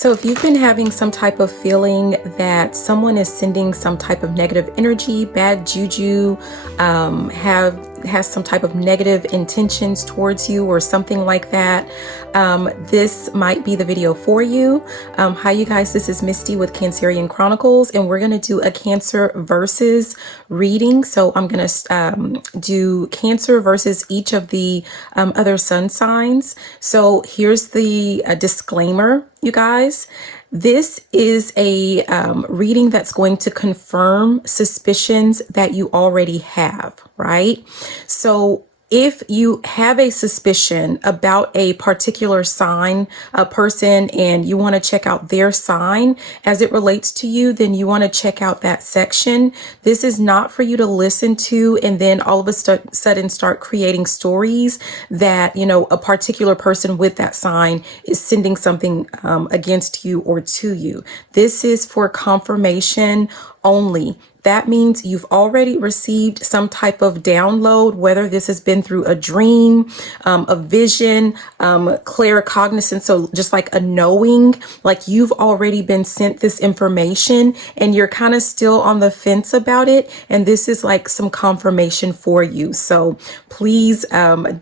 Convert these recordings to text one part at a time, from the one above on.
So if you've been having some type of feeling that someone is sending some type of negative energy, bad juju, has some type of negative intentions towards you or something like that, this might be the video for you. Hi you guys, this is Misty with Cancerian Chronicles, and we're going to do a Cancer versus reading. So I'm going to do Cancer versus each of the other sun signs. So here's the disclaimer, you guys. This is a reading that's going to confirm suspicions that you already have, right? So if you have a suspicion about a particular sign, a person, and you want to check out their sign as it relates to you, then you want to check out that section. This is not for you to listen to and then all of a sudden start creating stories that, you know, a particular person with that sign is sending something against you or to you. This is for confirmation only. That means you've already received some type of download, whether this has been through a dream, a vision, claircognizance, so just like a knowing, like you've already been sent this information and you're kind of still on the fence about it. And this is like some confirmation for you. So please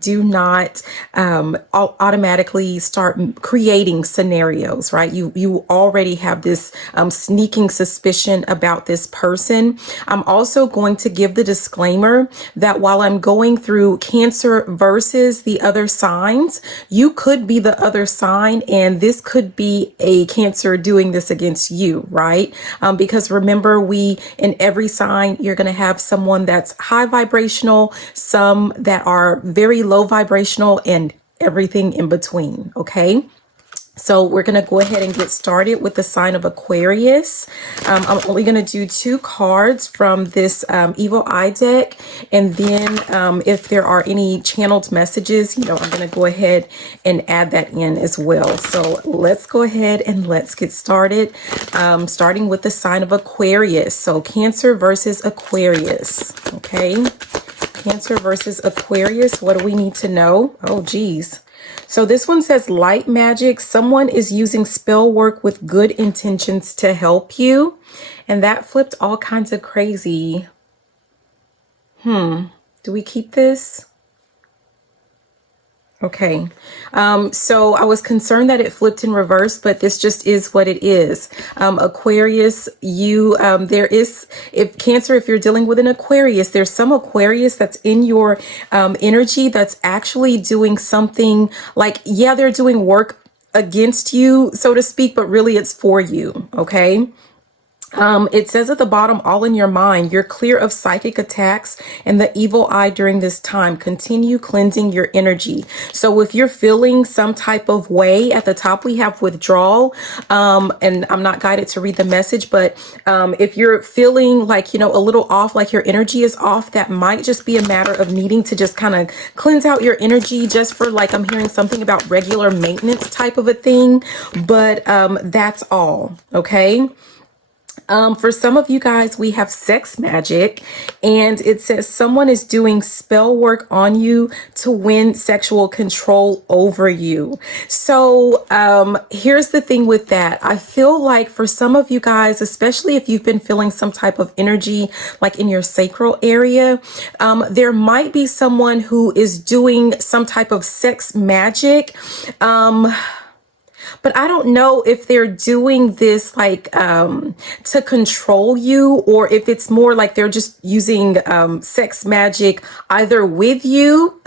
do not automatically start creating scenarios, right? You already have this sneaking suspicion about this person. I'm also going to give the disclaimer that while I'm going through Cancer versus the other signs, you could be the other sign and this could be a Cancer doing this against you, right? Because remember, in every sign, you're going to have someone that's high vibrational, some that are very low vibrational, and everything in between, okay? So we're going to go ahead and get started with the sign of Aquarius. I'm only going to do 2 cards from this Evil Eye deck. And then if there are any channeled messages, you know, I'm going to go ahead and add that in as well. So let's go ahead and let's get started. Starting with the sign of Aquarius. So Cancer versus Aquarius. Okay. Cancer versus Aquarius. What do we need to know? Oh, geez. So this one says light magic. Someone is using spell work with good intentions to help you. And that flipped all kinds of crazy. Do we keep this? Okay. So I was concerned that it flipped in reverse, but this just is what it is. Aquarius, if Cancer, if you're dealing with an Aquarius, there's some Aquarius that's in your energy that's actually doing something like, yeah, they're doing work against you, so to speak, but really it's for you. Okay. It says at the bottom, all in your mind, you're clear of psychic attacks and the evil eye during this time. Continue cleansing your energy. So if you're feeling some type of way, at the top we have withdrawal, and I'm not guided to read the message, but if you're feeling like, you know, a little off, like your energy is off, that might just be a matter of needing to just kind of cleanse out your energy, just for, like, I'm hearing something about regular maintenance type of a thing, but that's all. Okay. For some of you guys, we have sex magic, and it says someone is doing spell work on you to win sexual control over you. So here's the thing with that. I feel like for some of you guys, especially if you've been feeling some type of energy like in your sacral area, there might be someone who is doing some type of sex magic. But I don't know if they're doing this like to control you, or if it's more like they're just using sex magic either with you,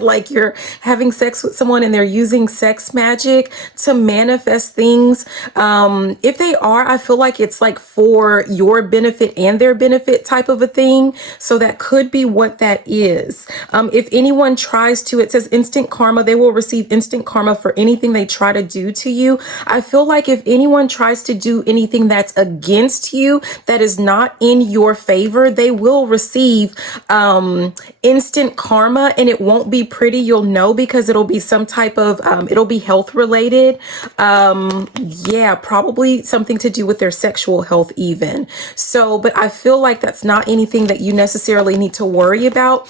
like you're having sex with someone and they're using sex magic to manifest things. If they are, I feel like it's like for your benefit and their benefit type of a thing. So that could be what that is. If anyone tries to, it says instant karma, they will receive instant karma for anything they try to do to you. I feel like if anyone tries to do anything that's against you, that is not in your favor, they will receive instant karma, and it won't be pretty. You'll know, because it'll be some type of it'll be health related. Yeah, probably something to do with their sexual health even. So, but I feel like that's not anything that you necessarily need to worry about.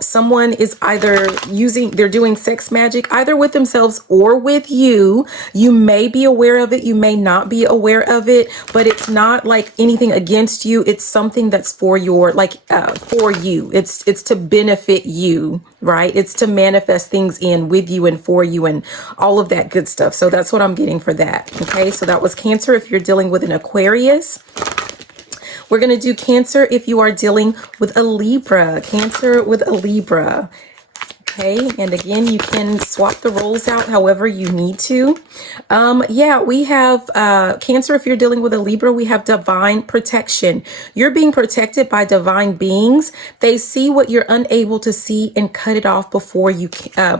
Someone is either they're doing sex magic either with themselves or with you, You may be aware of it, you may not be aware of it, but it's not like anything against you. It's something that's for your, like, for you. It's to benefit you, right? It's to manifest things in with you and for you and all of that good stuff. So that's what I'm getting for that. Okay, so that was Cancer if you're dealing with an Aquarius. We're going to do Cancer if you are dealing with a Libra. Cancer with a Libra. Okay, and again, you can swap the roles out however you need to. Yeah, we have Cancer if you're dealing with a Libra, we have divine protection. You're being protected by divine beings. They see what you're unable to see and cut it off before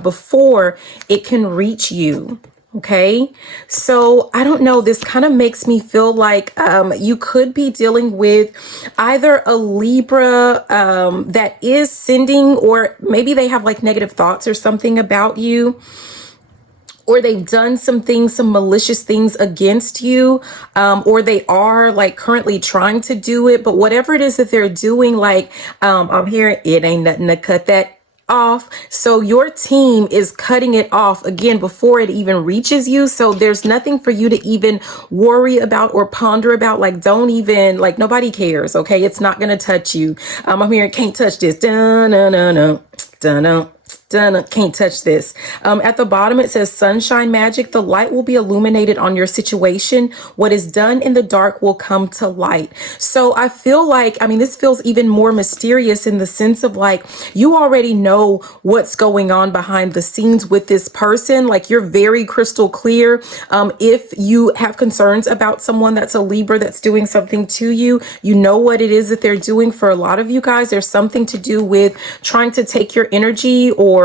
before it can reach you. Okay, so I don't know, this kind of makes me feel like you could be dealing with either a Libra that is sending, or maybe they have like negative thoughts or something about you, or they've done some things, some malicious things against you, or they are like currently trying to do it. But whatever it is that they're doing, like I'm hearing, it ain't nothing to cut that off. So your team is cutting it off again before it even reaches you. So there's nothing for you to even worry about or ponder about. Like, don't even, like, nobody cares. Okay, it's not gonna touch you. I'm hearing, can't touch this. Dun, dun, dun, dun, dun, dun. Done. Can't touch this. At the bottom it says sunshine magic. The light will be illuminated on your situation. What is done in the dark will come to light. So I feel like, I mean, this feels even more mysterious in the sense of like, you already know what's going on behind the scenes with this person. Like, you're very crystal clear. If you have concerns about someone that's a Libra that's doing something to you, you know what it is that they're doing. For a lot of you guys, there's something to do with trying to take your energy, or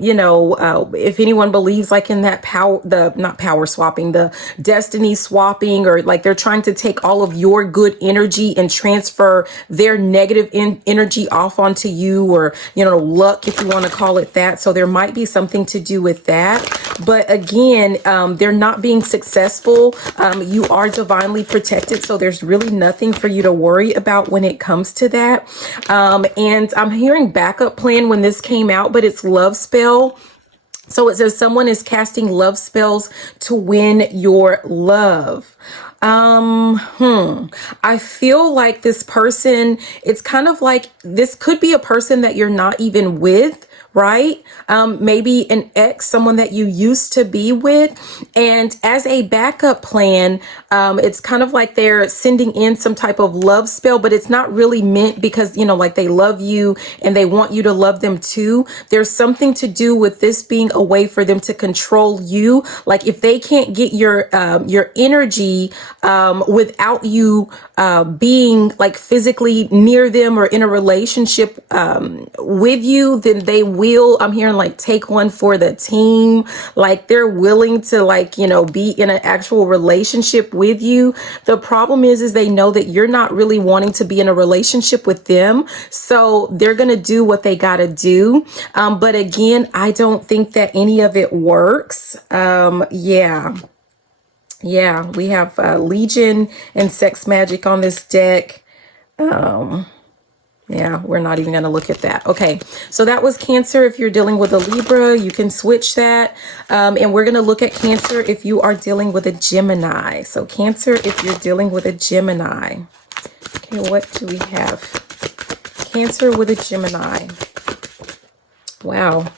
you know, if anyone believes like in that power, not power swapping, the destiny swapping, or like they're trying to take all of your good energy and transfer their negative energy off onto you, or, you know, luck, if you want to call it that. So there might be something to do with that. But again, they're not being successful. You are divinely protected. So there's really nothing for you to worry about when it comes to that. And I'm hearing backup plan when this came out, but it's love spell. So it says someone is casting love spells to win your love. I feel like this person, it's kind of like, this could be a person that you're not even with, right? Maybe an ex, someone that you used to be with. And as a backup plan, it's kind of like they're sending in some type of love spell, but it's not really meant because, you know, like they love you and they want you to love them too. There's something to do with this being a way for them to control you. Like, if they can't get your energy, without you, being like physically near them or in a relationship, with you, then they will, I'm hearing like, take one for the team. Like, they're willing to, like, you know, be in an actual relationship with you. The problem is they know that you're not really wanting to be in a relationship with them. So they're going to do what they got to do. But again, I don't think that any of it works. Yeah, we have Legion and Sex Magic on this deck. Yeah, we're not even going to look at that. Okay, so that was Cancer. If you're dealing with a Libra, you can switch that. And we're going to look at Cancer if you are dealing with a Gemini. So Cancer, if you're dealing with a Gemini. Okay, what do we have? Cancer with a Gemini. Wow.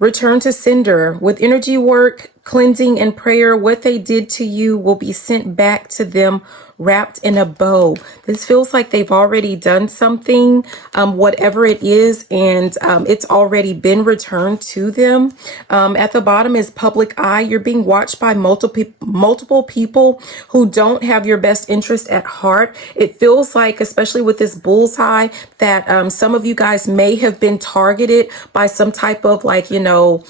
Return to sender. With energy work, cleansing, and prayer, what they did to you will be sent back to them wrapped in a bow. This feels like they've already done something, whatever it is, and it's already been returned to them. At the bottom is public eye. You're being watched by multiple people who don't have your best interest at heart. It feels like, especially with this bullseye, that some of you guys may have been targeted by some type of, like, gang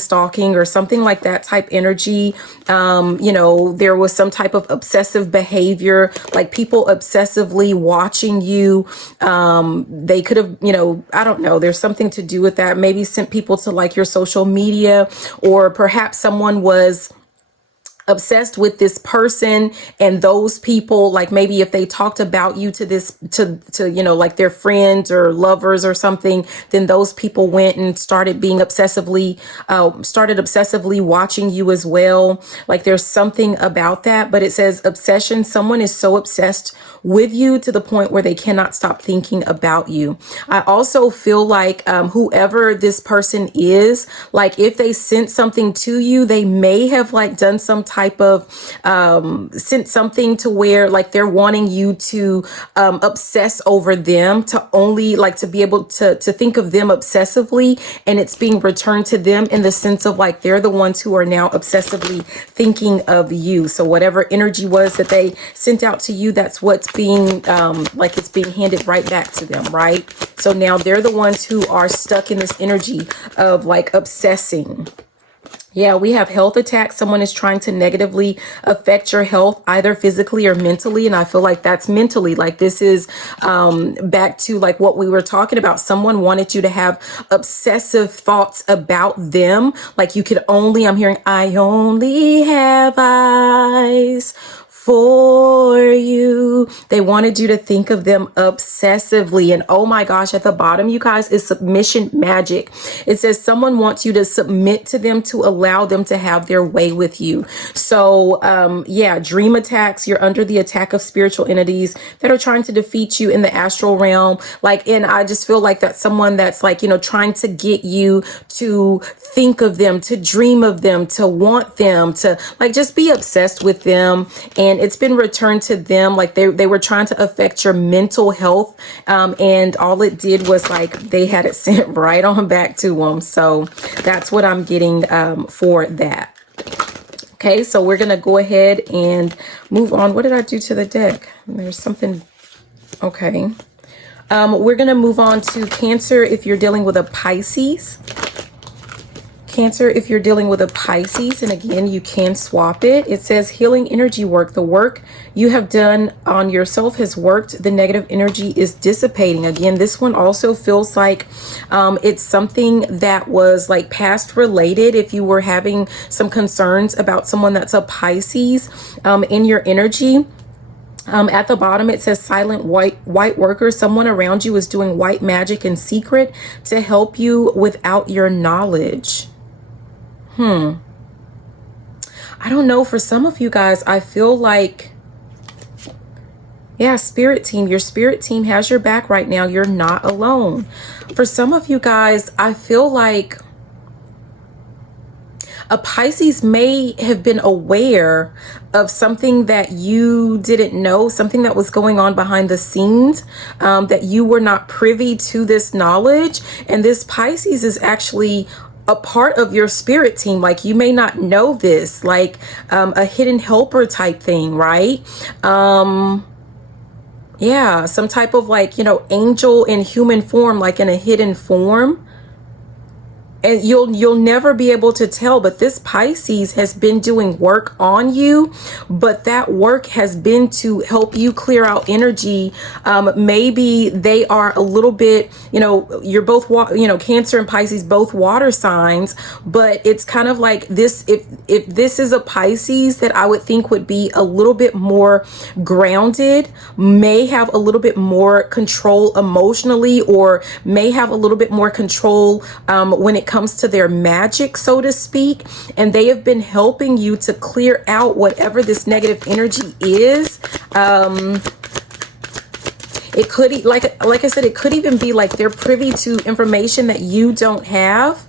stalking or something like that type energy. There was some type of obsessive behavior, like people obsessively watching you. They could have, I don't know, there's something to do with that. Maybe sent people to like your social media, or perhaps someone was obsessed with this person, and those people, like maybe if they talked about you to this to you know, like their friends or lovers or something, then those people went and started being obsessively watching you as well. Like there's something about that. But it says obsession, someone is so obsessed with you to the point where they cannot stop thinking about you. I also feel like whoever this person is, like if they sent something to you, they may have like done some type of sent something to where like they're wanting you to obsess over them, to only like to be able to think of them obsessively, and it's being returned to them in the sense of like they're the ones who are now obsessively thinking of you. So whatever energy was that they sent out to you, that's what's being like it's being handed right back to them, right? So now they're the ones who are stuck in this energy of like obsessing. Yeah, we have health attacks. Someone is trying to negatively affect your health, either physically or mentally. And I feel like that's mentally. Like this is back to like what we were talking about. Someone wanted you to have obsessive thoughts about them. Like you could only, I'm hearing, I only have eyes for you. They wanted you to think of them obsessively. And oh my gosh, at the bottom, you guys, is submission magic. It says someone wants you to submit to them to allow them to have their way with you. So yeah, dream attacks. You're under the attack of spiritual entities that are trying to defeat you in the astral realm. Like, and I just feel like that's someone that's like, you know, trying to get you to think of them, to dream of them, to want them, to like just be obsessed with them. And it's been returned to them. Like they were trying to affect your mental health. And all it did was like they had it sent right on back to them. So that's what I'm getting for that. Okay, so we're going to go ahead and move on. What did I do to the deck? There's something. Okay. We're going to move on to Cancer if you're dealing with a Pisces. Cancer, if you're dealing with a Pisces, and again, you can swap it. It says healing energy work. The work you have done on yourself has worked. The negative energy is dissipating. Again, this one also feels like it's something that was like past related. If you were having some concerns about someone that's a Pisces in your energy. At the bottom, it says silent white worker. Someone around you is doing white magic in secret to help you without your knowledge. I don't know. For some of you guys, I feel like, yeah, spirit team, your spirit team has your back right now. You're not alone. For some of you guys, I feel like a Pisces may have been aware of something that you didn't know, something that was going on behind the scenes, that you were not privy to this knowledge. And this Pisces is actually a part of your spirit team. Like you may not know this, like a hidden helper type thing, right? Yeah, some type of like, you know, angel in human form, like in a hidden form. And you'll never be able to tell, but this Pisces has been doing work on you, but that work has been to help you clear out energy. Maybe they are a little bit, you know, you're both, you know, Cancer and Pisces, both water signs, but it's kind of like this, if this is a Pisces that I would think would be a little bit more grounded, may have a little bit more control emotionally, or may have a little bit more control when it comes to their magic, so to speak, and they have been helping you to clear out whatever this negative energy is. It could, like I said, it could even be like they're privy to information that you don't have,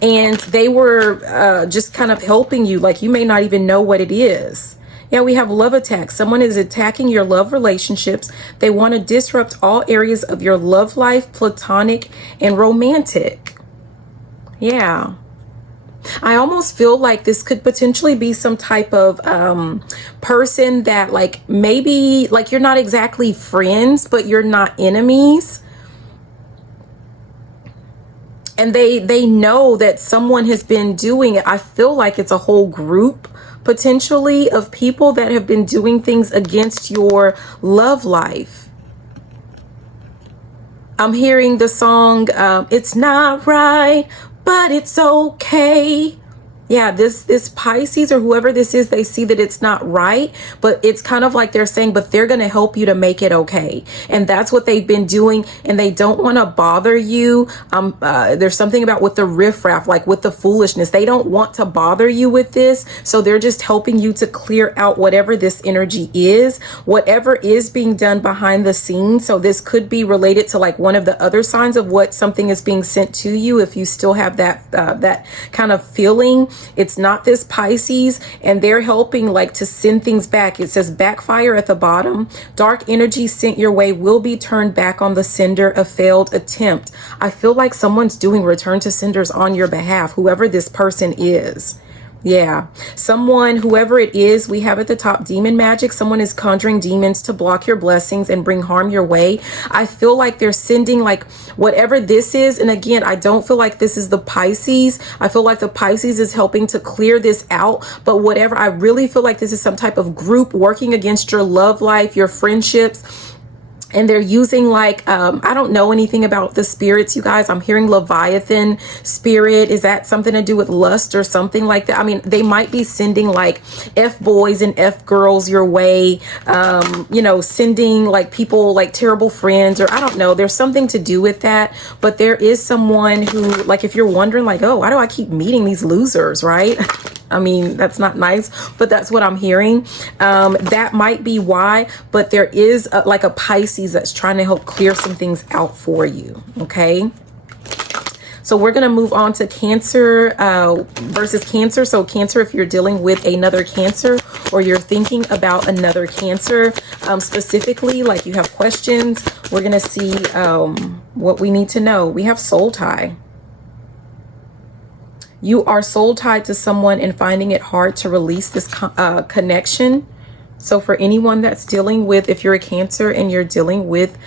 and they were just kind of helping you, like you may not even know what it is. Yeah, we have love attacks. Someone is attacking your love relationships. They want to disrupt all areas of your love life, platonic and romantic. Yeah, I almost feel like this could potentially be some type of person that like maybe like you're not exactly friends, but you're not enemies. And they know that someone has been doing it. I feel like it's a whole group potentially of people that have been doing things against your love life. I'm hearing the song, It's Not Right, but It's Okay. Yeah, this Pisces or whoever this is, they see that it's not right, but it's kind of like they're saying, but they're going to help you to make it okay. And that's what they've been doing, and they don't want to bother you. There's something about with the riffraff, like with the foolishness. They don't want to bother you with this, so they're just helping you to clear out whatever this energy is, whatever is being done behind the scenes. So this could be related to like one of the other signs of what something is being sent to you. If you still have that that kind of feeling, it's not this Pisces, and they're helping like to send things back. It says backfire at the bottom. Dark energy sent your way will be turned back on the sender, a failed attempt. I feel like someone's doing return to senders on your behalf, whoever this person is. Yeah, someone, whoever it is, we have at the top demon magic. Someone is conjuring demons to block your blessings and bring harm your way. I feel like they're sending like whatever this is. And again, I don't feel like this is the Pisces. I feel like the Pisces is helping to clear this out. But whatever, I really feel like this is some type of group working against your love life, your friendships. And they're using like, I don't know anything about the spirits, you guys. I'm hearing Leviathan spirit. Is that something to do with lust or something like that? I mean, they might be sending like F boys and F girls your way, you know, sending like people like terrible friends, or I don't know. There's something to do with that. But there is someone who, like, if you're wondering like, oh, why do I keep meeting these losers, right? I mean, that's not nice, but that's what I'm hearing. That might be why, but there is like a Pisces that's trying to help clear some things out for you. Okay. So we're going to move on to Cancer versus Cancer. So Cancer, if you're dealing with another Cancer or you're thinking about another Cancer, specifically, like you have questions, we're going to see what we need to know. We have soul tie. You are soul tied to someone and finding it hard to release this connection. So for anyone that's dealing with, if you're a Cancer and you're dealing with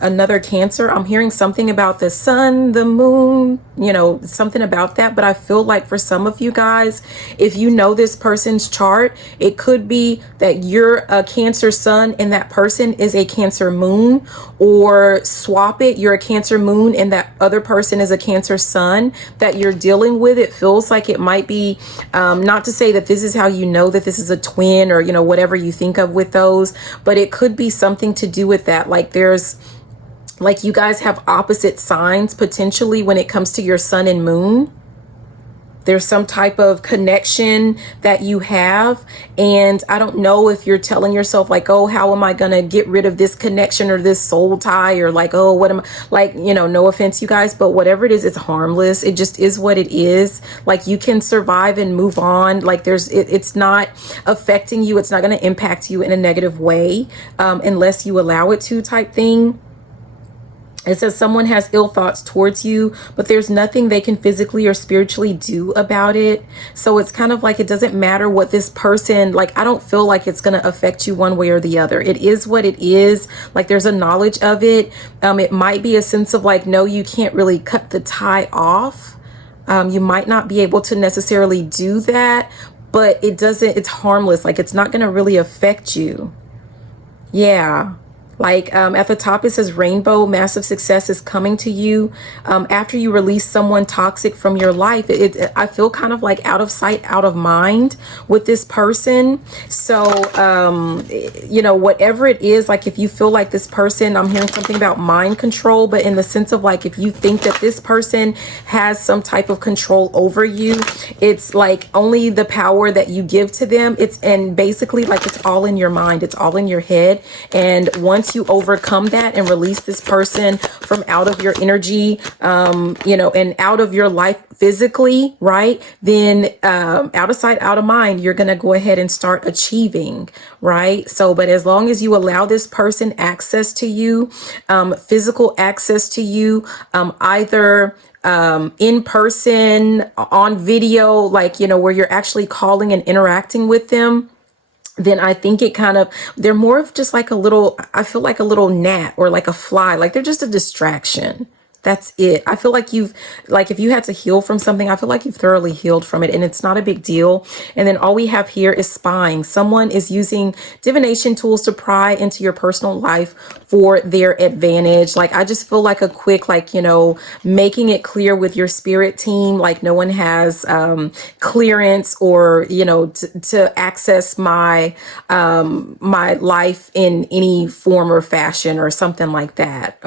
another Cancer, I'm hearing something about the sun, the moon, you know, something about that. But I feel like for some of you guys, if you know this person's chart, it could be that you're a Cancer sun and that person is a Cancer moon, or swap it, you're a Cancer moon and that other person is a Cancer sun that you're dealing with. It feels like it might be, not to say that this is how you know that this is a twin, or, you know, whatever you think of with those, but it could be something to do with that. Like there's, like you guys have opposite signs potentially when it comes to your sun and moon. There's some type of connection that you have. And I don't know if you're telling yourself like, oh, how am I going to get rid of this connection or this soul tie? Or like, oh, what am I, like, you know, no offense, you guys, but whatever it is, it's harmless. It just is what it is. Like you can survive and move on. Like there's, it's not affecting you. It's not going to impact you in a negative way unless you allow it to, type thing. It says someone has ill thoughts towards you, but there's nothing they can physically or spiritually do about it. So it's kind of like it doesn't matter what this person, like I don't feel like it's going to affect you one way or the other. It is what it is. Like there's a knowledge of it. It might be a sense of like, no, you can't really cut the tie off. You might not be able to necessarily do that, but it doesn't, it's harmless. Like it's not going to really affect you. Yeah. Like at the top, it says rainbow, massive success is coming to you. After you release someone toxic from your life, I feel kind of like out of sight, out of mind with this person. So, you know, whatever it is, like if you feel like this person, I'm hearing something about mind control, but in the sense of like, if you think that this person has some type of control over you, it's like only the power that you give to them. And basically like it's all in your mind. It's all in your head. And once you overcome that and release this person from out of your energy, you know, and out of your life physically, right? Then out of sight, out of mind, you're going to go ahead and start achieving, right? So, but as long as you allow this person access to you, physical access to you, either in person, on video, like, you know, where you're actually calling and interacting with them, then I think it kind of, they're more of just like a little, I feel like a little gnat or like a fly, like they're just a distraction. That's it. I feel like if you had to heal from something, I feel like you've thoroughly healed from it and it's not a big deal. And then all we have here is spying. Someone is using divination tools to pry into your personal life for their advantage. Like, I just feel like a quick, like, you know, making it clear with your spirit team, like no one has clearance or, you know, to access my my life in any form or fashion or something like that.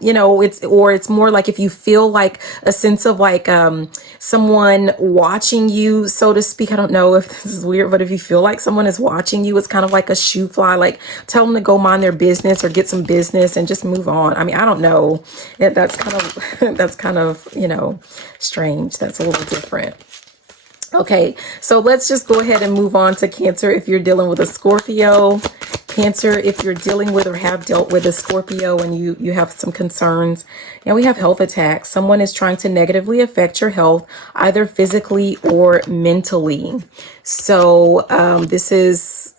You know, it's more like if you feel like a sense of like someone watching you, so to speak. I don't know if this is weird, but if you feel like someone is watching you, it's kind of like a shoe fly, like tell them to go mind their business or get some business and just move on. I mean, I don't know. That's kind of, that's kind of, you know, strange. That's a little different. Okay, so let's just go ahead and move on to Cancer if you're dealing with a Scorpio. Cancer, if you're dealing with or have dealt with a Scorpio and you have some concerns. And we have health attacks. Someone is trying to negatively affect your health, either physically or mentally. So this is...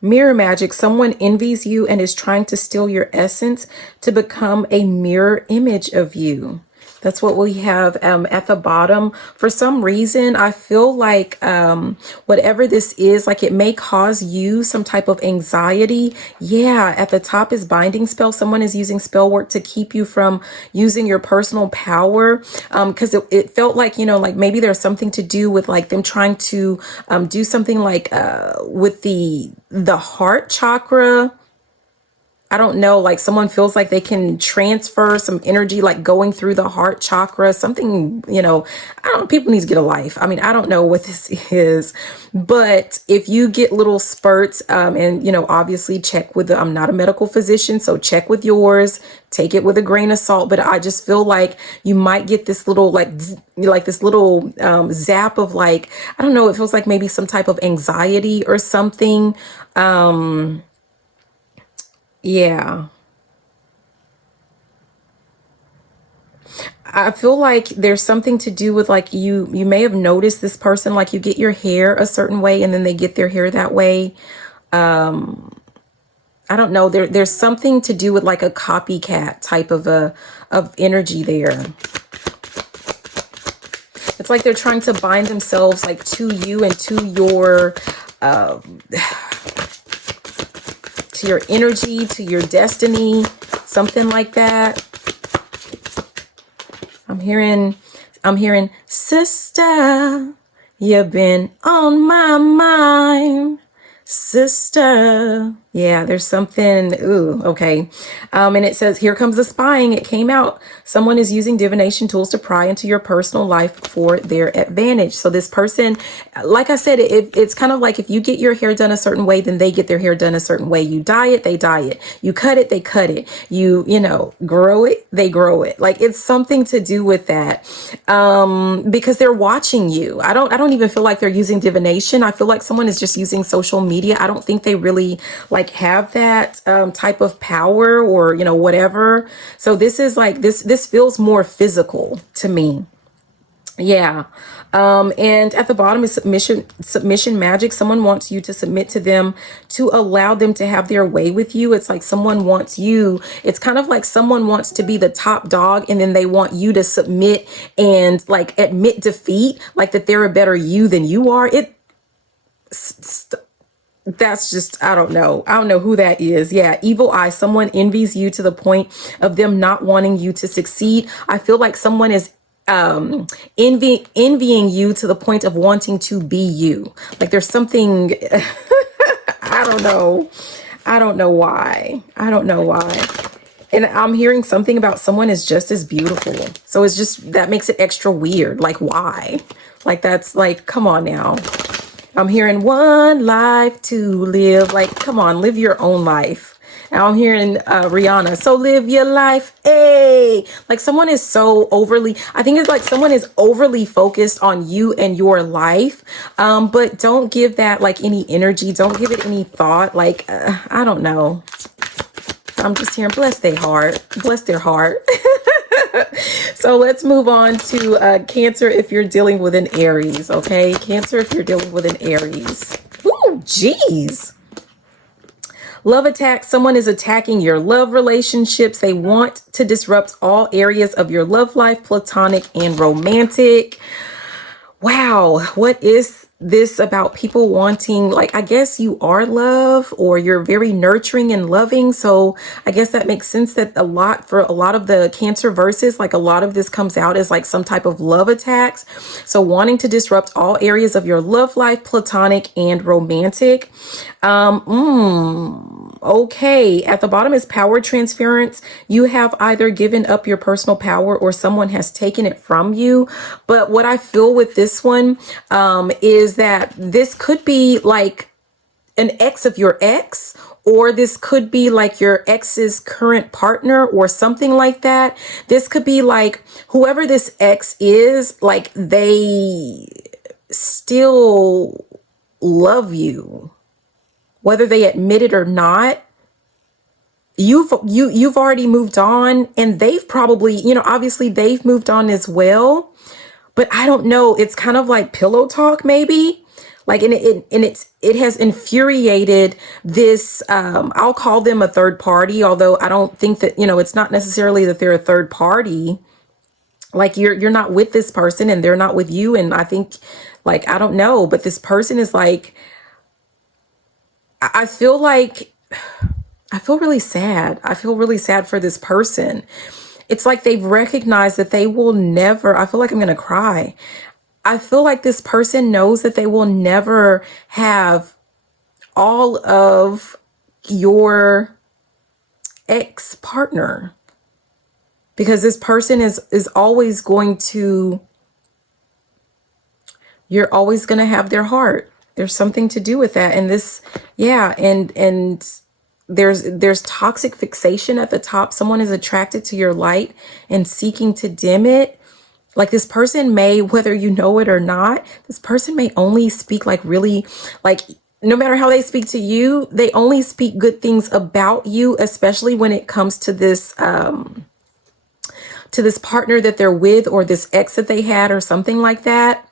Mirror magic. Someone envies you and is trying to steal your essence to become a mirror image of you. That's what we have at the bottom. For some reason, I feel like whatever this is, like it may cause you some type of anxiety. Yeah, at the top is binding spell. Someone is using spell work to keep you from using your personal power. Because it felt like, you know, like maybe there's something to do with like them trying to do something like with the heart chakra. I don't know, like someone feels like they can transfer some energy, like going through the heart chakra, something, you know, I don't know, people need to get a life. I mean, I don't know what this is, but if you get little spurts and, you know, obviously check with I'm not a medical physician, so check with yours, take it with a grain of salt. But I just feel like you might get this little, like this little zap of like, I don't know, it feels like maybe some type of anxiety or something. Yeah. I feel like there's something to do with like you may have noticed this person, like you get your hair a certain way and then they get their hair that way. I don't know. There's something to do with like a copycat type of energy there. It's like they're trying to bind themselves like to you and to your energy, to your destiny, something like that. I'm hearing, sister, you've been on my mind, sister. Yeah, there's something. Ooh, okay. And it says, here comes the spying. It came out. Someone is using divination tools to pry into your personal life for their advantage. So this person, like I said, it's kind of like if you get your hair done a certain way, then they get their hair done a certain way. You dye it, they dye it. You cut it, they cut it. You know, grow it, they grow it. Like it's something to do with that. Because they're watching you. I don't even feel like they're using divination. I feel like someone is just using social media. I don't think they really like have that type of power or, you know, whatever. So this is like, this feels more physical to me. Yeah. And at the bottom is submission magic. Someone wants you to submit to them to allow them to have their way with you. It's like someone wants you. It's kind of like someone wants to be the top dog and then they want you to submit and like admit defeat, like that they're a better you than you are. That's just, I don't know. I don't know who that is. Yeah. Evil eye. Someone envies you to the point of them not wanting you to succeed. I feel like someone is envying you to the point of wanting to be you. Like there's something, I don't know. I don't know why. I don't know why. And I'm hearing something about someone is just as beautiful. So it's just, that makes it extra weird. Like why? Like that's like, come on now. I'm hearing one life to live. Like, come on, live your own life. And I'm hearing Rihanna. So live your life. Hey, like someone is so overly, I think it's like someone is overly focused on you and your life. But don't give that like any energy. Don't give it any thought. Like, I don't know. I'm just hearing bless their heart. Bless their heart. So let's move on to Cancer if you're dealing with an Aries, okay? Cancer if you're dealing with an Aries. Ooh, geez. Love attack. Someone is attacking your love relationships. They want to disrupt all areas of your love life, platonic and romantic. Wow, what is this about people wanting, like, I guess you are love, or you're very nurturing and loving. So I guess that makes sense that for a lot of the Cancer verses, like a lot of this comes out as like some type of love attacks. So wanting to disrupt all areas of your love life, platonic and romantic. Okay, at the bottom is power transference. You have either given up your personal power or someone has taken it from you. But what I feel with this one is that this could be like an ex of your ex, or this could be like your ex's current partner or something like that. This could be like whoever this ex is, like they still love you, whether they admit it or not. You've already moved on, and they've probably, obviously they've moved on as well. But I don't know. It's kind of like pillow talk, maybe. Like, and it has infuriated this. I'll call them a third party, although I don't think that, it's not necessarily that they're a third party. Like you're not with this person and they're not with you. And I think, like, I don't know, but this person is like, I feel really sad. I feel really sad for this person. It's like they've recognized that they will never, I feel like I'm going to cry. I feel like this person knows that they will never have all of your ex-partner, because this person is always going to, you're always going to have their heart. There's something to do with that. And this, yeah. And there's toxic fixation at the top. Someone is attracted to your light and seeking to dim it. Like this person may, whether you know it or not, this person may only speak like really, like no matter how they speak to you, they only speak good things about you, especially when it comes to this partner that they're with, or this ex that they had, or something like that.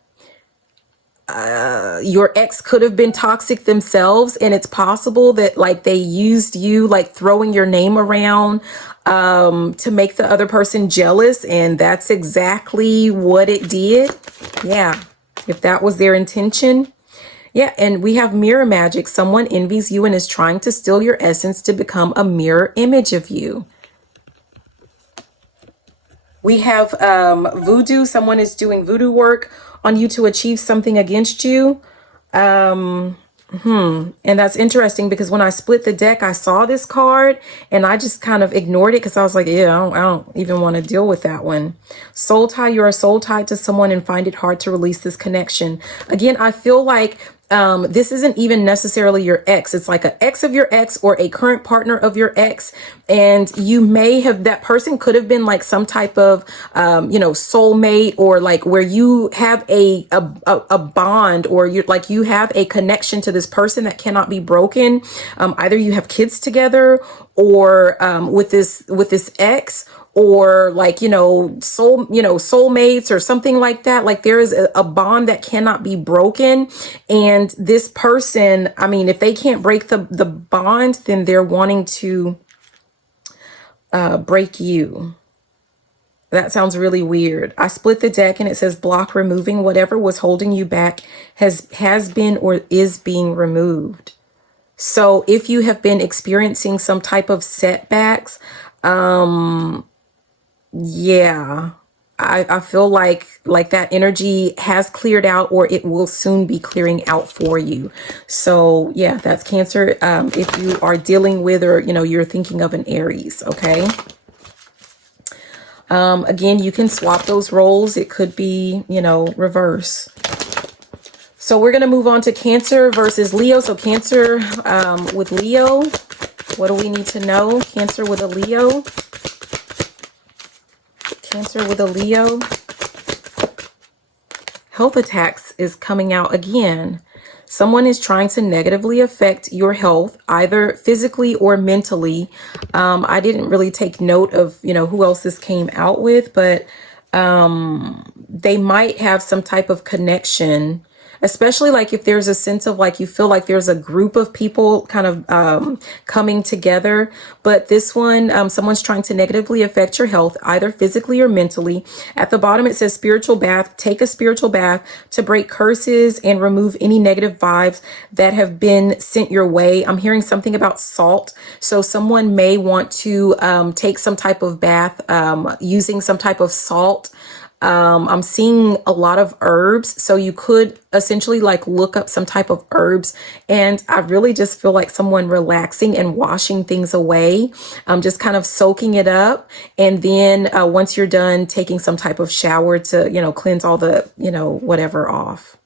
Your ex could have been toxic themselves, and it's possible that like they used you, like throwing your name around to make the other person jealous, and that's exactly what it did. Yeah, if that was their intention. Yeah, and we have mirror magic. Someone envies you and is trying to steal your essence to become a mirror image of you. We have voodoo. Someone is doing voodoo work on you to achieve something against you. And that's interesting because when I split the deck, I saw this card and I just kind of ignored it because I was like, yeah, I don't even want to deal with that one. Soul tie. You're a soul tied to someone and find it hard to release this connection. Again, I feel like this isn't even necessarily your ex. It's like an ex of your ex or a current partner of your ex. And you may have, that person could have been like some type of, soulmate, or like where you have a bond, or you like you have a connection to this person that cannot be broken. Either you have kids together, or with this ex, or like, soulmates or something like that. Like there is a bond that cannot be broken. And this person, I mean, if they can't break the bond, then they're wanting to break you. That sounds really weird. I split the deck and it says block removing. Whatever was holding you back has been or is being removed. So if you have been experiencing some type of setbacks, yeah, I feel like that energy has cleared out, or it will soon be clearing out for you. So yeah, that's Cancer. If you are dealing with, or, you're thinking of an Aries, okay? Again, you can swap those roles. It could be, reverse. So we're going to move on to Cancer versus Leo. So Cancer with Leo. What do we need to know? Cancer with a Leo. Cancer with a Leo. Health attacks is coming out again. Someone is trying to negatively affect your health, either physically or mentally. I didn't really take note of, who else this came out with, but they might have some type of connection. especially like if there's a sense of like you feel like there's a group of people kind of coming together. But this one, someone's trying to negatively affect your health, either physically or mentally. At the bottom, it says spiritual bath. Take a spiritual bath to break curses and remove any negative vibes that have been sent your way. I'm hearing something about salt. So someone may want to take some type of bath using some type of salt. I'm seeing a lot of herbs. So you could essentially like look up some type of herbs. And I really just feel like someone relaxing and washing things away, just kind of soaking it up. And then once you're done, taking some type of shower to, you know, cleanse all the, you know, whatever off.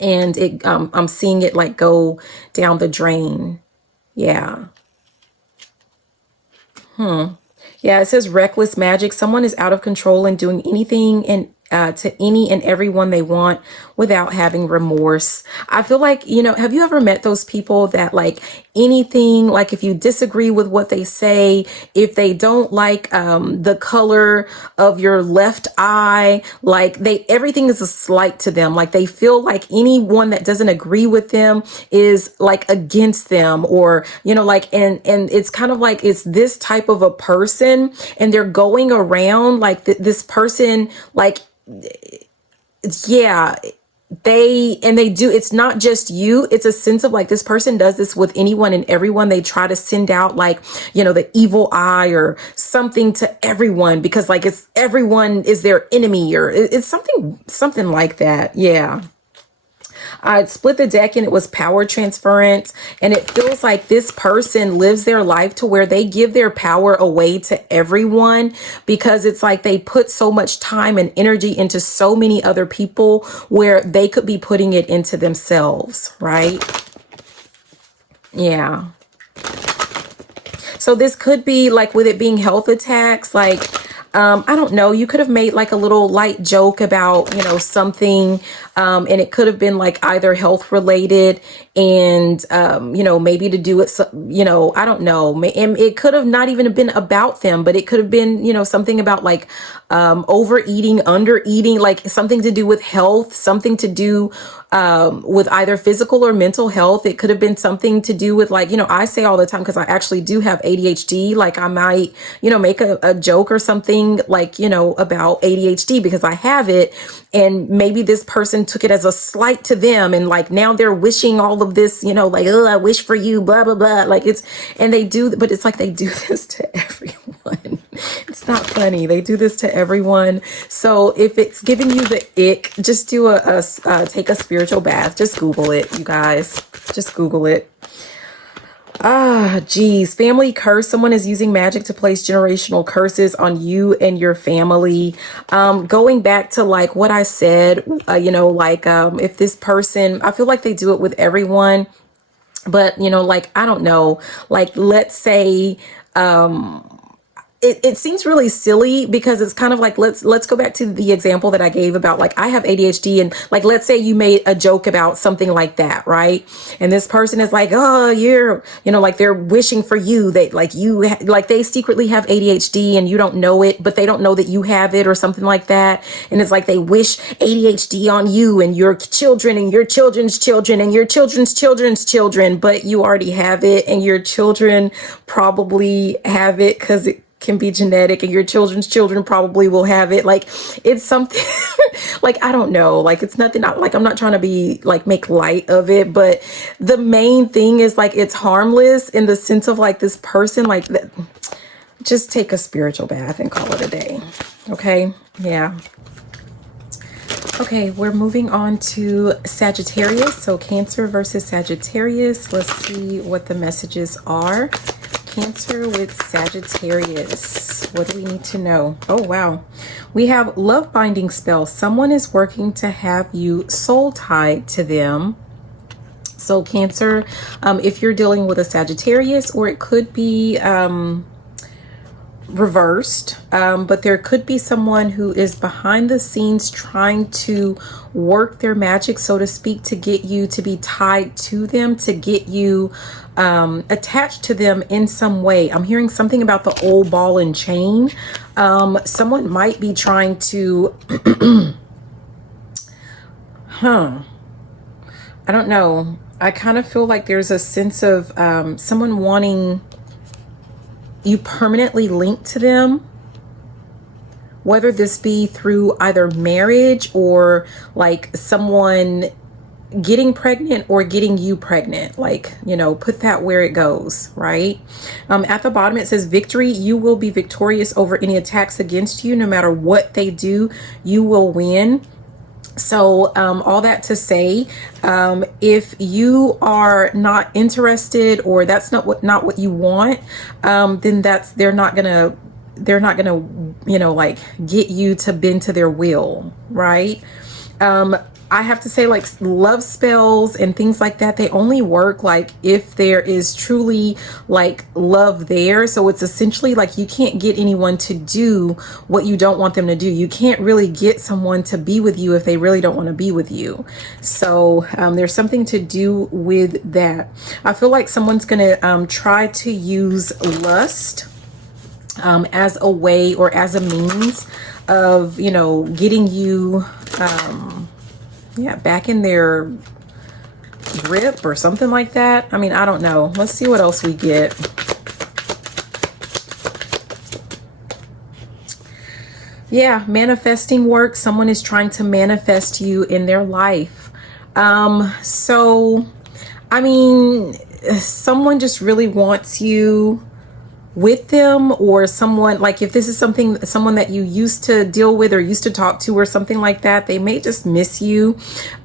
And it, I'm seeing it like go down the drain. Yeah. Yeah, it says reckless magic. Someone is out of control and doing anything and to any and everyone they want without having remorse. I feel like, you know, have you ever met those people that like anything, like if you disagree with what they say, if they don't like the color of your left eye, like everything is a slight to them. Like they feel like anyone that doesn't agree with them is like against them, or, you know, like, and it's kind of like it's this type of a person and they're going around like this person, like, yeah, they do, it's not just you, it's a sense of like this person does this with anyone and everyone. They try to send out like, you know, the evil eye or something to everyone because like it's everyone is their enemy, or it's something like that. Yeah. I split the deck and it was power transference, and it feels like this person lives their life to where they give their power away to everyone because it's like they put so much time and energy into so many other people where they could be putting it into themselves, right? Yeah. So this could be like with it being health attacks, like I don't know, you could have made like a little light joke about, you know, something, and it could have been like either health related and, you know, maybe to do it, you know, I don't know. And it could have not even been about them, but it could have been, you know, something about like overeating, undereating, like something to do with health, something to do with either physical or mental health. It could have been something to do with like, you know, I say all the time, because I actually do have ADHD, like I might, you know, make a joke or something like, you know, about ADHD because I have it. And maybe this person took it as a slight to them. And like now they're wishing all of this, you know, like, oh, I wish for you, blah, blah, blah. Like it's, and they do, but it's like they do this to everyone. It's not funny. They do this to everyone. So if it's giving you the ick, just do take a spiritual bath. Just Google it, you guys. Just Google it. Ah, geez. Family curse. Someone is using magic to place generational curses on you and your family. Going back to like what I said, you know, like if this person, I feel like they do it with everyone, but you know, like, I don't know, like, let's say, it seems really silly because it's kind of like, let's go back to the example that I gave about like, I have ADHD, and like, let's say you made a joke about something like that, right? And this person is like, oh, you're, you know, like they're wishing for you, that like you, like they secretly have ADHD and you don't know it, but they don't know that you have it or something like that. And it's like, they wish ADHD on you and your children and your children's children and your children's children's children, but you already have it, and your children probably have it because it can be genetic, and your children's children probably will have it. Like it's something like, I don't know, like it's nothing, like I'm not trying to be like make light of it, but the main thing is like it's harmless in the sense of like this person, like that, just take a spiritual bath and call it a day. Okay. Yeah. Okay, we're moving on to Sagittarius. So Cancer versus Sagittarius. Let's see what the messages are. Cancer with Sagittarius. What do we need to know? Oh, wow. We have love binding spell. Someone is working to have you soul tied to them. So Cancer, if you're dealing with a Sagittarius, or it could be reversed, but there could be someone who is behind the scenes trying to work their magic, so to speak, to get you to be tied to them, to get you attached to them in some way. I'm hearing something about the old ball and chain. Someone might be trying to I don't know. I kind of feel like there's a sense of someone wanting you permanently linked to them, whether this be through either marriage or like someone getting pregnant or getting you pregnant. Like, you know, put that where it goes, right? At the bottom it says victory. You will be victorious over any attacks against you. No matter what they do, you will win. So all that to say, if you are not interested, or that's not what you want, then they're not gonna, you know, like get you to bend to their will, right? I have to say, like, love spells and things like that, they only work like if there is truly like love there. So it's essentially like you can't get anyone to do what you don't want them to do. You can't really get someone to be with you if they really don't want to be with you. So there's something to do with that. I feel like someone's gonna try to use lust as a way or as a means of, you know, getting you yeah, back in their grip or something like that. I mean, I don't know. Let's see what else we get. Yeah, manifesting work. Someone is trying to manifest you in their life. So, I mean, someone just really wants you with them, or someone, like if this is someone that you used to deal with or used to talk to or something like that, they may just miss you,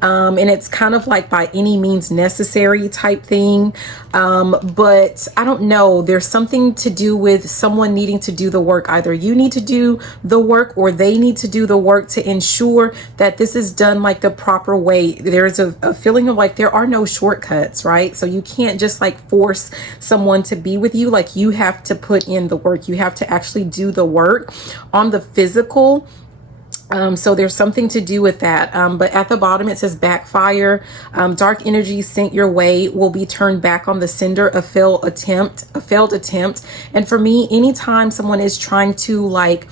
and it's kind of like by any means necessary type thing. But I don't know, there's something to do with someone needing to do the work. Either you need to do the work or they need to do the work to ensure that this is done like the proper way. There's a feeling of like there are no shortcuts, right? So you can't just like force someone to be with you. Like you have to put in the work. You have to actually do the work on the physical. So there's something to do with that. But at the bottom it says backfire. Dark energy sent your way will be turned back on the sender. A failed attempt. And for me, anytime someone is trying to like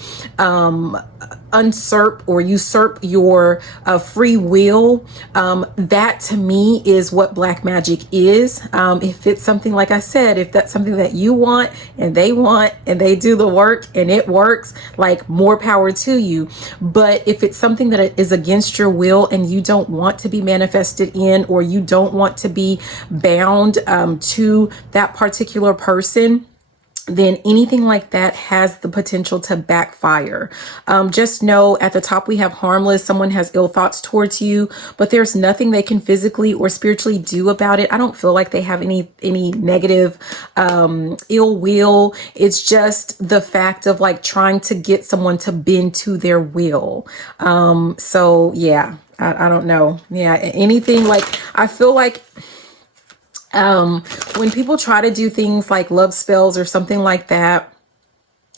usurp or usurp your free will, that to me is what black magic is. If it's something, like I said, if that's something that you want and they do the work and it works, like more power to you. But if it's something that is against your will and you don't want to be manifested in, or you don't want to be bound to that particular person, then anything like that has the potential to backfire. Just know at the top we have harmless. Someone has ill thoughts towards you, but there's nothing they can physically or spiritually do about it. I don't feel like they have any negative ill will. It's just the fact of like trying to get someone to bend to their will. So yeah, I don't know. Yeah, anything like, I feel like when people try to do things like love spells or something like that,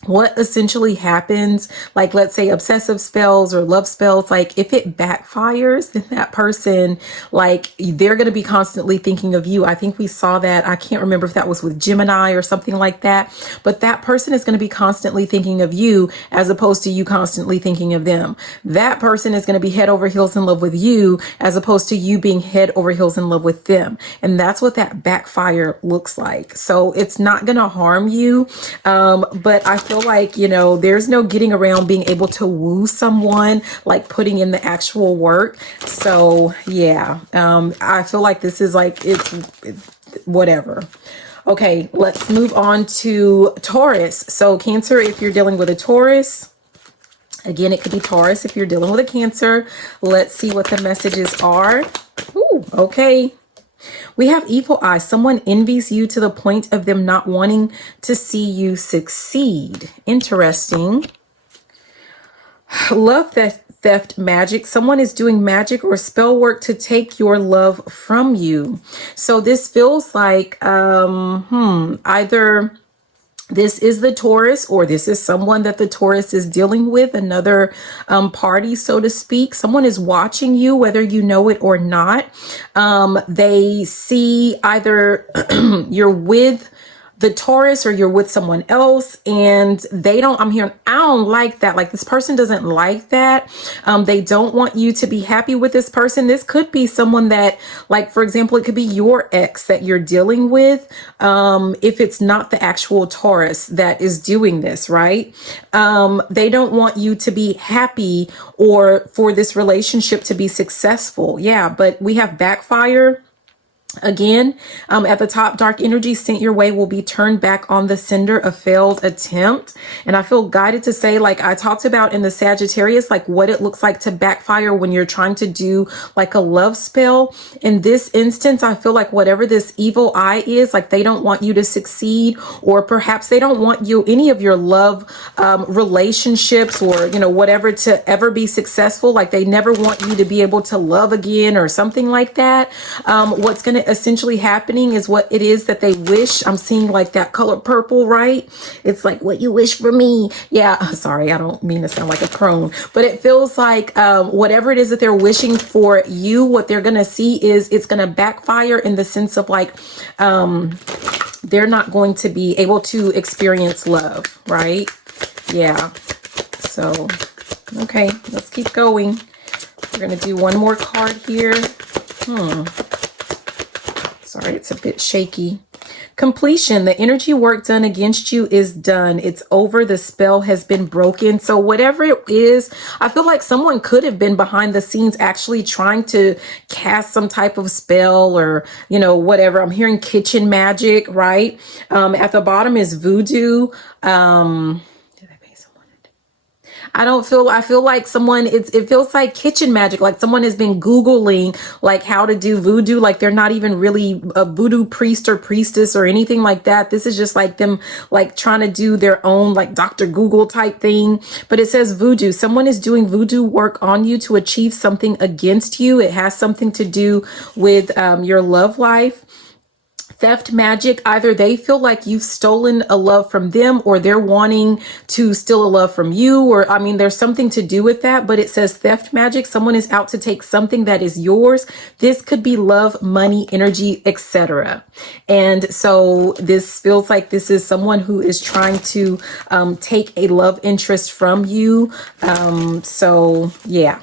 what essentially happens, like let's say obsessive spells or love spells, like if it backfires, then that person, like they're going to be constantly thinking of you. I think we saw that. I can't remember if that was with Gemini or something like that, but that person is going to be constantly thinking of you as opposed to you constantly thinking of them. That person is going to be head over heels in love with you as opposed to you being head over heels in love with them. And that's what that backfire looks like. So it's not going to harm you. But I feel like, you know, there's no getting around being able to woo someone, like putting in the actual work. So yeah, I feel like this is like, it's whatever. Okay, let's move on to Taurus. So Cancer, if you're dealing with a Taurus, again, it could be Taurus if you're dealing with a Cancer. Let's see what the messages are. Ooh, okay. We have evil eye. Someone envies you to the point of them not wanting to see you succeed. Interesting. Love theft magic. Someone is doing magic or spell work to take your love from you. So this feels like either this is the Taurus, or this is someone that the Taurus is dealing with, another party, so to speak. Someone is watching you, whether you know it or not. They see either you're with the Taurus, or you're with someone else and they don't, I'm hearing, I don't like that. Like this person doesn't like that. They don't want you to be happy with this person. This could be someone that, like, for example, it could be your ex that you're dealing with. If it's not the actual Taurus that is doing this, right? They don't want you to be happy or for this relationship to be successful. Yeah, but we have backfire. Again, at the top, dark energy sent your way will be turned back on the sender, a failed attempt. And I feel guided to say, like I talked about in the Sagittarius, like what it looks like to backfire when you're trying to do like a love spell. In this instance, I feel like whatever this evil eye is, like they don't want you to succeed, or perhaps they don't want you, any of your love relationships, or, you know, whatever, to ever be successful. Like they never want you to be able to love again or something like that. What's going to essentially happening is what it is that they wish. I'm seeing like that color purple, right? It's like what you wish for me. Yeah, sorry, I don't mean to sound like a crone, but it feels like whatever it is that they're wishing for you, what they're gonna see is it's gonna backfire in the sense of like they're not going to be able to experience love, right? Yeah. So okay, let's keep going. We're gonna do one more card here. Sorry, it's a bit shaky. Completion. The energy work done against you is done. It's over. The spell has been broken. So whatever it is, I feel like someone could have been behind the scenes actually trying to cast some type of spell, or, you know, whatever. I'm hearing kitchen magic, right? At the bottom is voodoo. I feel like someone, it feels like kitchen magic, like someone has been Googling like how to do voodoo. Like they're not even really a voodoo priest or priestess or anything like that. This is just like them like trying to do their own like Dr. Google type thing. But it says voodoo. Someone is doing voodoo work on you to achieve something against you. It has something to do with your love life. Theft magic, either they feel like you've stolen a love from them, or they're wanting to steal a love from you, or I mean there's something to do with that. But it says theft magic, someone is out to take something that is yours. This could be love, money, energy, etc. And so this feels like this is someone who is trying to take a love interest from you. So yeah,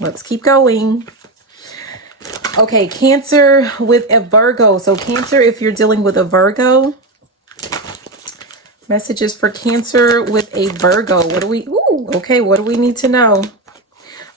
let's keep going. Okay, Cancer with a Virgo. So Cancer, if you're dealing with a Virgo, messages for Cancer with a Virgo. What do we, what do we need to know?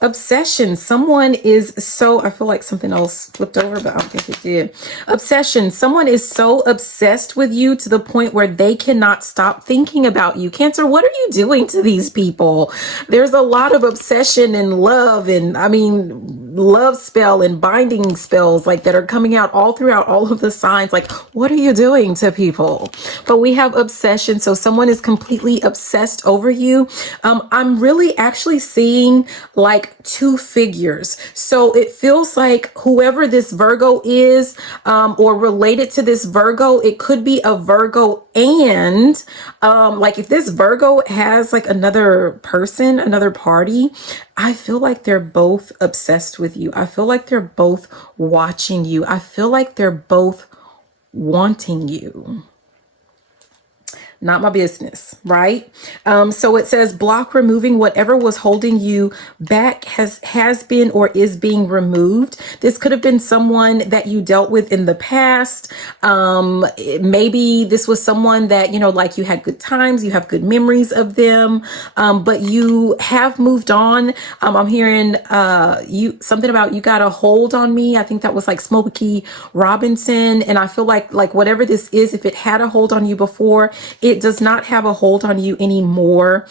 Obsession. Someone is so, I feel like something else flipped over, but I don't think it did. Obsession. Someone is so obsessed with you to the point where they cannot stop thinking about you. Cancer, what are you doing to these people? There's a lot of obsession and love, and I mean, love spell and binding spells like that are coming out all throughout all of the signs. Like, what are you doing to people? But we have obsession. So someone is completely obsessed over you. I'm really actually seeing like two figures. So it feels like whoever this Virgo is, or related to this Virgo, it could be a Virgo, and like if this Virgo has like another person, another party, I feel like they're both obsessed with you. I feel like they're both watching you. I feel like they're both wanting you. Not my business, right? So it says block removing whatever was holding you back has been or is being removed. This could have been someone that you dealt with in the past. Maybe this was someone that, you know, like you had good times, you have good memories of them, but you have moved on. I'm hearing something about you got a hold on me. I think that was like Smokey Robinson. And I feel like whatever this is, if it had a hold on you before, it does not have a hold on you anymore.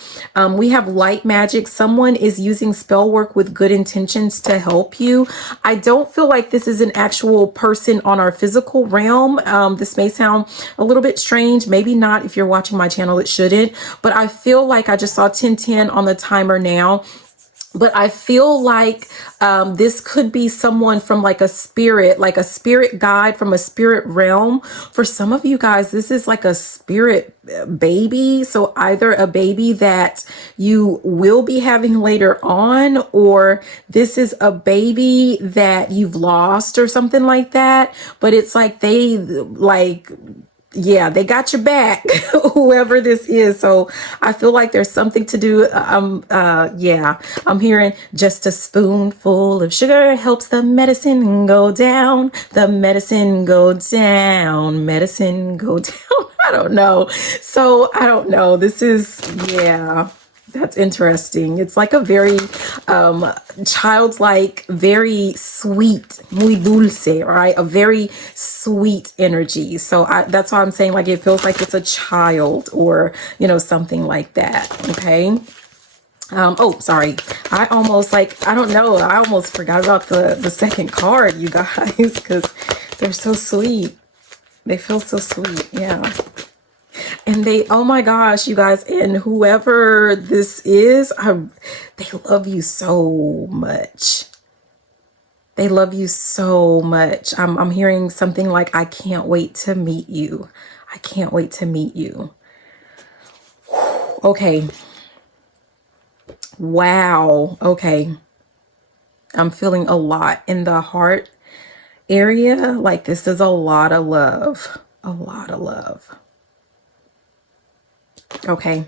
We have light magic. Someone is using spell work with good intentions to help you. I don't feel like this is an actual person on our physical realm. This may sound a little bit strange. Maybe not. If you're watching my channel, it shouldn't. But I feel like I just saw 1010 on the timer now. But I feel like this could be someone from like a spirit guide from a spirit realm. For some of you guys, this is like a spirit baby. So either a baby that you will be having later on, or this is a baby that you've lost or something like that. But it's like they yeah, they got your back, whoever this is. So I feel like there's something to do. Yeah, I'm hearing just a spoonful of sugar helps the medicine go down. The medicine go down. Medicine go down. I don't know. So I don't know. This is, yeah. That's interesting. It's like a very childlike, very sweet, muy dulce, right? A very sweet energy. So that's why I'm saying like it feels like it's a child or, you know, something like that. Okay. Oh, sorry. I almost like, I don't know. I almost forgot about the second card, you guys, because they're so sweet. They feel so sweet. Yeah. And they, oh my gosh, you guys, and whoever this is, they love you so much. They love you so much. I'm hearing something like, I can't wait to meet you. I can't wait to meet you. Okay. Wow. Okay. I'm feeling a lot in the heart area. Like this is a lot of love. A lot of love. Okay.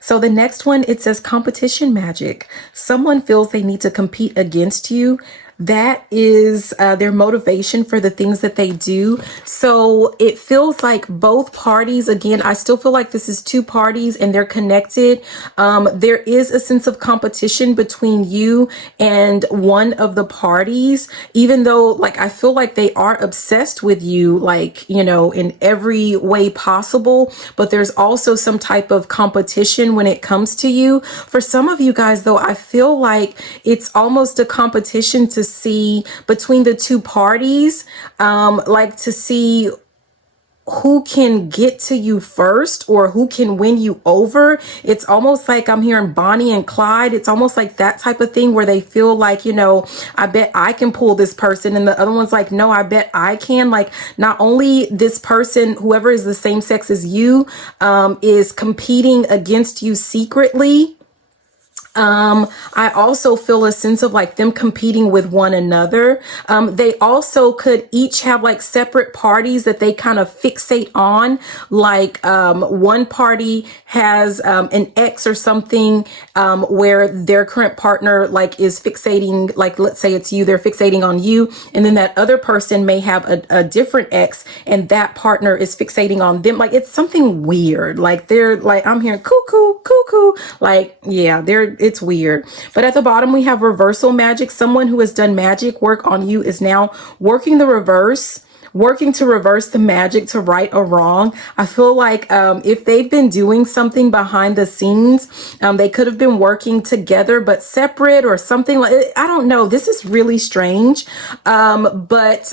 So the next one, it says competition magic. Someone feels they need to compete against you. That is their motivation for the things that they do. So it feels like both parties, again, I still feel like this is two parties and they're connected. There is a sense of competition between you and one of the parties, even though like I feel like they are obsessed with you, like, you know, in every way possible. But there's also some type of competition when it comes to you. For some of you guys, though, I feel like it's almost a competition to see between the two parties, like to see who can get to you first or who can win you over. It's almost like I'm hearing Bonnie and Clyde. It's almost like that type of thing where they feel like, you know, I bet I can pull this person. And the other one's like, no, I bet I can. Like not only this person, whoever is the same sex as you, is competing against you secretly. I also feel a sense of like them competing with one another. They also could each have like separate parties that they kind of fixate on. Like, one party has, an ex or something, where their current partner like is fixating, like, let's say it's you, they're fixating on you. And then that other person may have a different ex and that partner is fixating on them. Like it's something weird. Like they're like, I'm hearing cuckoo, cuckoo. Like, yeah, it's weird. But at the bottom, we have reversal magic. Someone who has done magic work on you is now working to reverse the magic to right or wrong. I feel like if they've been doing something behind the scenes, they could have been working together but separate or something like, I don't know. This is really strange. But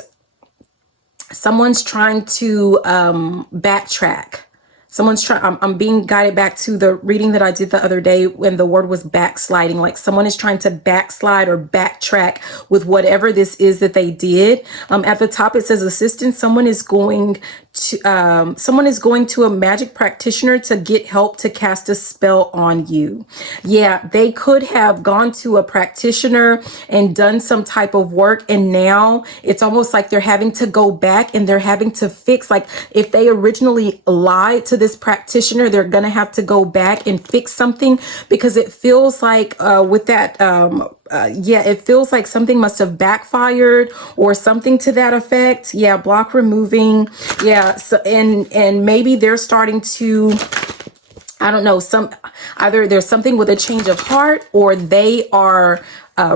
someone's trying to backtrack. Someone's trying, I'm being guided back to the reading that I did the other day when the word was backsliding. Like someone is trying to backslide or backtrack with whatever this is that they did. At the top, it says assistant. Someone is going to a magic practitioner to get help to cast a spell on you. Yeah, they could have gone to a practitioner and done some type of work. And now it's almost like they're having to go back and they're having to fix, like if they originally lied to this practitioner, they're going to have to go back and fix something because it feels like with that, yeah, it feels like something must have backfired or something to that effect. Yeah, block removing. Yeah, so and maybe they're starting to, I don't know, either there's something with a change of heart or they are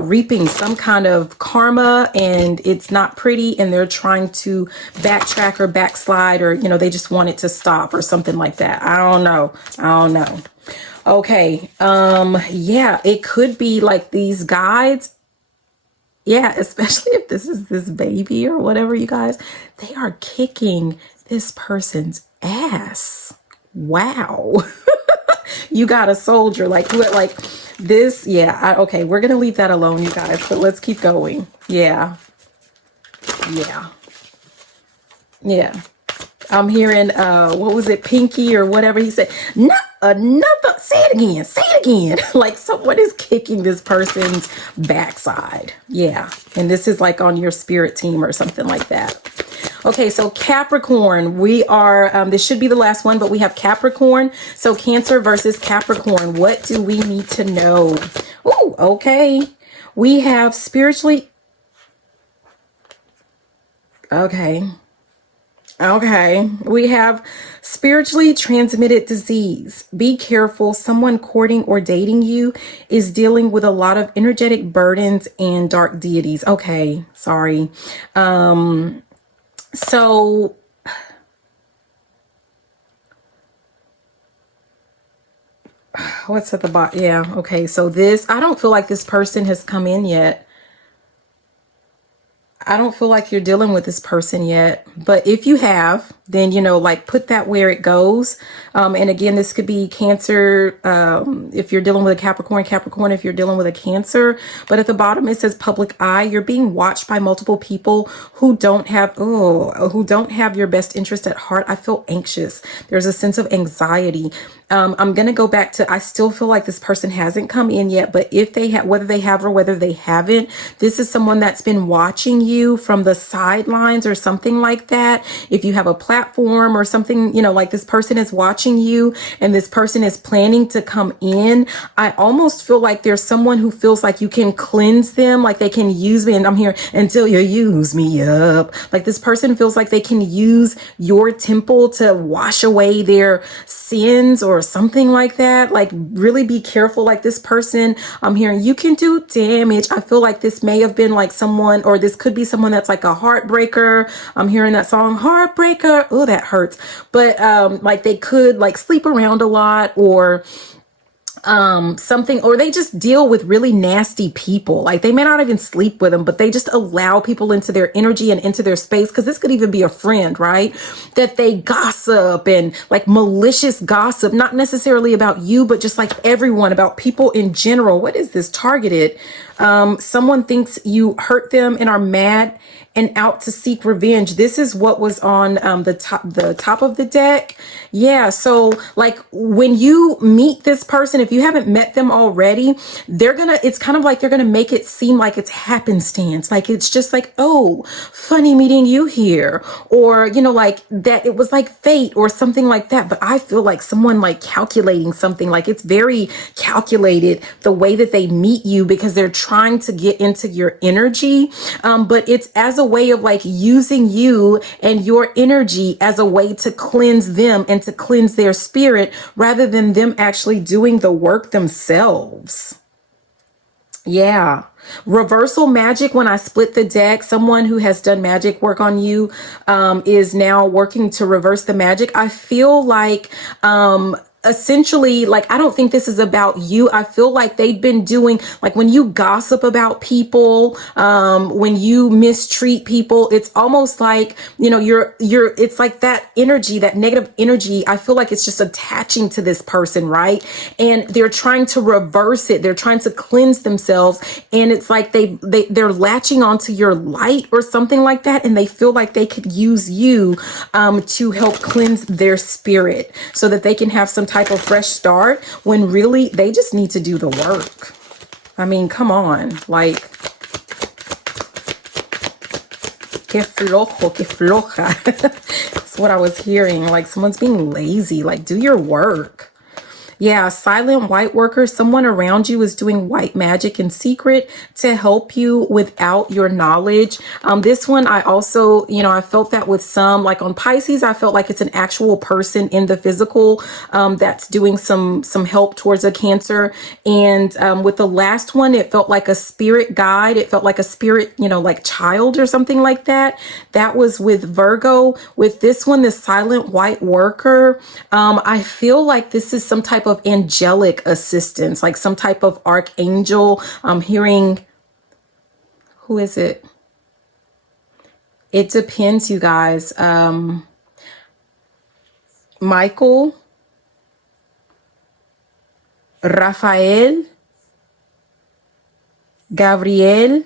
reaping some kind of karma and it's not pretty and they're trying to backtrack or backslide or, you know, they just want it to stop or something like that. I don't know. Okay. Yeah, it could be like these guides. Yeah, especially if this is this baby or whatever, you guys, they are kicking this person's ass. Wow. You got a soldier like this. Yeah. Okay. We're going to leave that alone, you guys, but let's keep going. Yeah. I'm hearing, what was it? Pinky or whatever he said. No, another, say it again. Like someone is kicking this person's backside. Yeah. And this is like on your spirit team or something like that. Okay, so Capricorn, we are, this should be the last one, but we have Capricorn. So Cancer versus Capricorn. What do we need to know? Oh, okay. We have spiritually. Okay. Okay, we have spiritually transmitted disease. Be careful. Someone courting or dating you is dealing with a lot of energetic burdens and dark deities. Okay, sorry. So what's at the bottom? Yeah, okay. So this, I don't feel like this person has come in yet. I don't feel like you're dealing with this person yet, but if you have, then, you know, like put that where it goes. And again, this could be Cancer. If you're dealing with a Capricorn, if you're dealing with a Cancer, but at the bottom, it says public eye. You're being watched by multiple people who don't have your best interest at heart. I feel anxious. There's a sense of anxiety. I'm going to go back to, I still feel like this person hasn't come in yet, but if they have, whether they have or whether they haven't, this is someone that's been watching you from the sidelines or something like that. If you have a platform or something, you know, like this person is watching you and this person is planning to come in. I almost feel like there's someone who feels like you can cleanse them, like they can use me, and I'm here until you use me up. Like this person feels like they can use your temple to wash away their sins or something like that. Like really be careful. Like this person, I'm hearing you can do damage. I feel like this may have been like someone, or this could be someone that's like a heartbreaker. I'm hearing that song Heartbreaker. Oh, that hurts. But like they could like sleep around a lot, or something, or they just deal with really nasty people. Like they may not even sleep with them, but they just allow people into their energy and into their space. Cause this could even be a friend, right? That they gossip and like malicious gossip, not necessarily about you, but just like everyone, about people in general. What is this? Targeted. Someone thinks you hurt them and are mad and out to seek revenge. This is what was on the top of the deck. Yeah, so like when you meet this person, if you haven't met them already, it's kind of like they're gonna make it seem like it's happenstance. Like it's just like, oh, funny meeting you here. Or, you know, like that it was like fate or something like that. But I feel like someone like calculating something, like it's very calculated the way that they meet you, because they're trying to get into your energy. But it's as a way of like using you and your energy as a way to cleanse them and to cleanse their spirit, rather than them actually doing the work themselves. Yeah. Reversal magic. When I split the deck, someone who has done magic work on you is now working to reverse the magic. I feel like essentially, like, I don't think this is about you. I feel like they've been doing, like, when you gossip about people, when you mistreat people, it's almost like, you know, it's like that energy, that negative energy. I feel like it's just attaching to this person, right? And they're trying to reverse it. They're trying to cleanse themselves. And it's like they're latching onto your light or something like that. And they feel like they could use you to help cleanse their spirit so that they can have some type of fresh start, when really they just need to do the work. I mean, come on, like, que flojo, que floja. That's what I was hearing. Like someone's being lazy. Like, do your work. Yeah, silent white worker. Someone around you is doing white magic in secret to help you without your knowledge. This one, I also, you know, I felt that with some, like on Pisces, I felt like it's an actual person in the physical that's doing some help towards a Cancer. And with the last one, it felt like a spirit guide. It felt like a spirit, you know, like child or something like that. That was with Virgo. With this one, the silent white worker, I feel like this is some type of angelic assistance, like some type of archangel. I'm hearing, who is it? It depends, you guys. Michael, Raphael, Gabriel.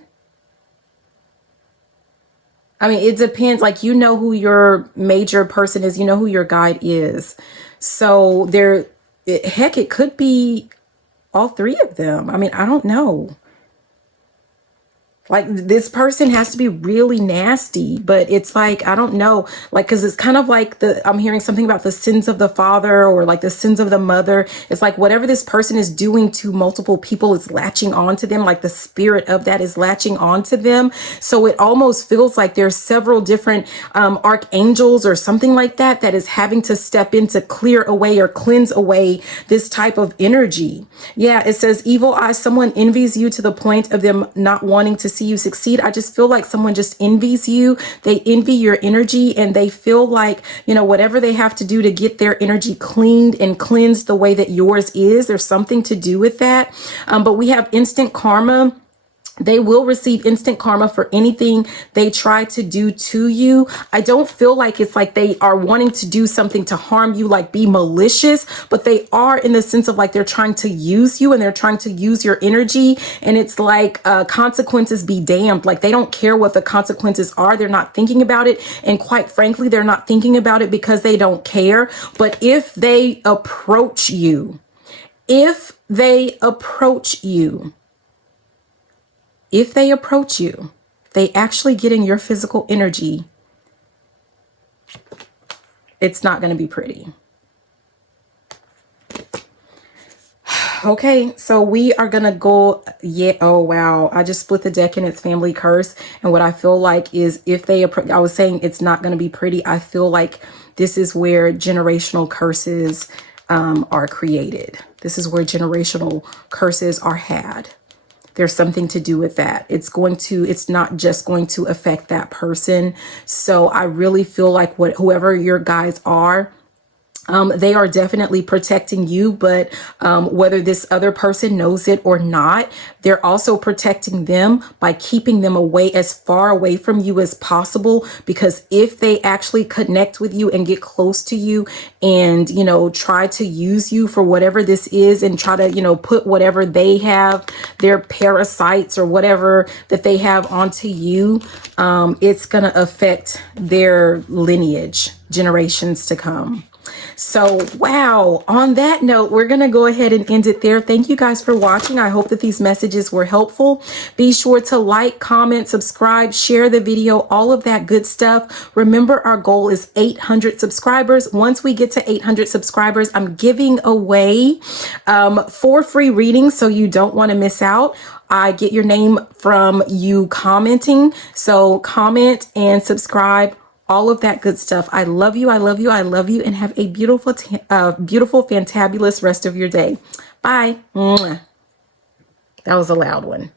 I mean, it depends. Like, you know who your major person is. You know who your guide is. So heck, it could be all three of them. I mean, I don't know. Like, this person has to be really nasty, but it's like, I don't know, like, because it's kind of like I'm hearing something about the sins of the father or like the sins of the mother. It's like whatever this person is doing to multiple people is latching onto them, like the spirit of that is latching onto them. So it almost feels like there's several different archangels or something like that that is having to step in to clear away or cleanse away this type of energy. Yeah, it says evil eye, someone envies you to the point of them not wanting to see you succeed. I just feel like someone just envies you. They envy your energy and they feel like, you know, whatever they have to do to get their energy cleaned and cleansed the way that yours is, there's something to do with that. But we have instant karma. They will receive instant karma for anything they try to do to you. I don't feel like it's like they are wanting to do something to harm you, like be malicious, but they are in the sense of like they're trying to use you and they're trying to use your energy. And it's like consequences be damned. Like they don't care what the consequences are. They're not thinking about it. And quite frankly, they're not thinking about it because they don't care. But if they approach you, if they approach you, they actually get in your physical energy, it's not going to be pretty. Okay, so we are going to go, yeah, oh wow, I just split the deck and it's family curse. And what I feel like is if they approach, I was saying it's not going to be pretty. I feel like this is where generational curses are created. This is where generational curses are had. There's something to do with that. It's not just going to affect that person. So I really feel like whoever your guys are, they are definitely protecting you, but whether this other person knows it or not, they're also protecting them by keeping them away, as far away from you as possible. Because if they actually connect with you and get close to you and, you know, try to use you for whatever this is and try to, you know, put whatever they have, their parasites or whatever that they have onto you, it's going to affect their lineage, generations to come. So, wow, on that note, we're going to go ahead and end it there. Thank you guys for watching. I hope that these messages were helpful. Be sure to like, comment, subscribe, share the video, all of that good stuff. Remember, our goal is 800 subscribers. Once we get to 800 subscribers, I'm giving away 4 free readings, so you don't want to miss out. I get your name from you commenting. So comment and subscribe. All of that good stuff. I love you. I love you. I love you. And have a beautiful, fantabulous rest of your day. Bye. That was a loud one.